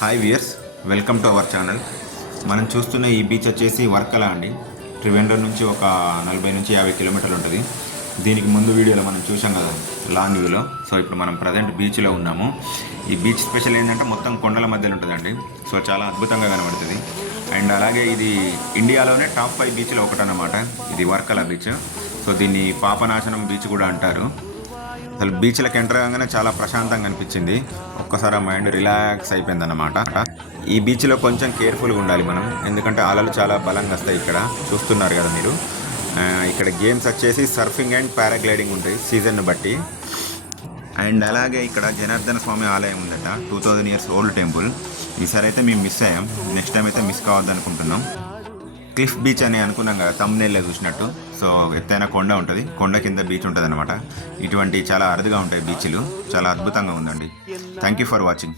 Hi viewers, welcome to our channel. మనం చూస్తున్న ఈ బీచ్ వచ్చేసి వర్కలా అండి. ట్రివెండ్రం నుంచి ఒక 40 నుంచి 50 కిలోమీటర్లు ఉంటుంది. దీనికి ముందు వీడియోలో మనం చూసాం కదా లాంగ్ వ్యూలో. సో ఇప్పుడు మనం ప్రజెంట్ బీచ్లో ఉన్నాము. ఈ బీచ్ స్పెషల్ ఏంటంటే మొత్తం కొండల మధ్యలో ఉంటుందండి. సో చాలా అద్భుతంగా కనబడుతుంది. అండ్ అలాగే ఇది ఇండియాలోనే టాప్ 5 బీచ్లో ఒకటన్నమాట. ఇది వర్కలా బీచ్. సో దీన్ని పాపనాశనం బీచ్ కూడా అంటారు. అసలు బీచ్లకు ఎంటర్ కాగానే చాలా ప్రశాంతంగా అనిపించింది. ఒక్కసారి మైండ్ రిలాక్స్ అయిపోయింది అన్నమాట. ఈ బీచ్లో కొంచెం కేర్ఫుల్గా ఉండాలి మనం, ఎందుకంటే అలలు చాలా బలంగా వస్తాయి. ఇక్కడ చూస్తున్నారు కదా మీరు. ఇక్కడ గేమ్స్ వచ్చేసి సర్ఫింగ్ అండ్ పారాగ్లైడింగ్ ఉంటాయి సీజన్ను బట్టి. అండ్ అలాగే ఇక్కడ జనార్దన స్వామి ఆలయం ఉందట, 2000 years ఓల్డ్ టెంపుల్. ఈసారి అయితే మేము మిస్ అయ్యాం. నెక్స్ట్ టైం అయితే మిస్ కావద్దు అనుకుంటున్నాం. క్లిఫ్ బీచ్ అని అనుకున్నాం కదా తమ్నేల్లో చూసినట్టు. సో ఎత్తైన కొండ ఉంటుంది, కొండ కింద బీచ్ ఉంటుంది అనమాట. ఇటువంటి చాలా అరుదుగా ఉంటాయి బీచ్లు. చాలా అద్భుతంగా ఉందండి. Thank you for watching.